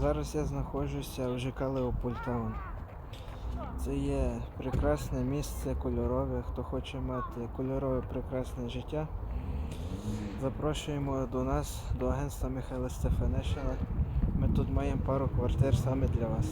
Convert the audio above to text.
Зараз я знаходжуся в ЖК Леопольтаун. Це є прекрасне місце кольорове. Хто хоче мати кольорове прекрасне життя. Запрошуємо до нас, до агентства Михайла Стефанишина. Ми тут маємо пару квартир саме для вас.